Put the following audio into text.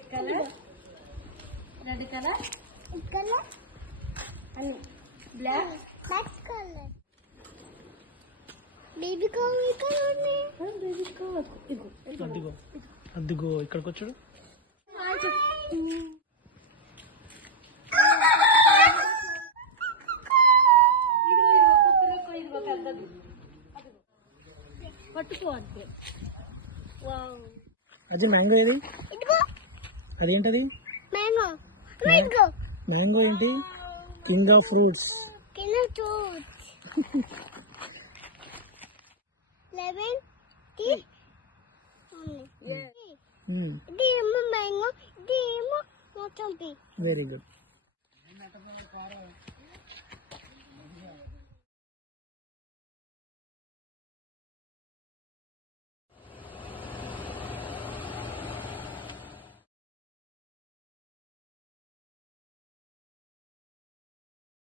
White colour, red colour, colour and black color. Baby color baby color. అదిగో ఇక్కడికి వచ్చాడు. పట్టుకోవాలి. అది మ్యాంగో ఏది? అదేంటది? మ్యాంగో. మ్యాంగో ఏంటి? King of fruits. Lemon tea. ఇదేమో మ్యాంగో, ఇదేమో మొత్తం. Very good.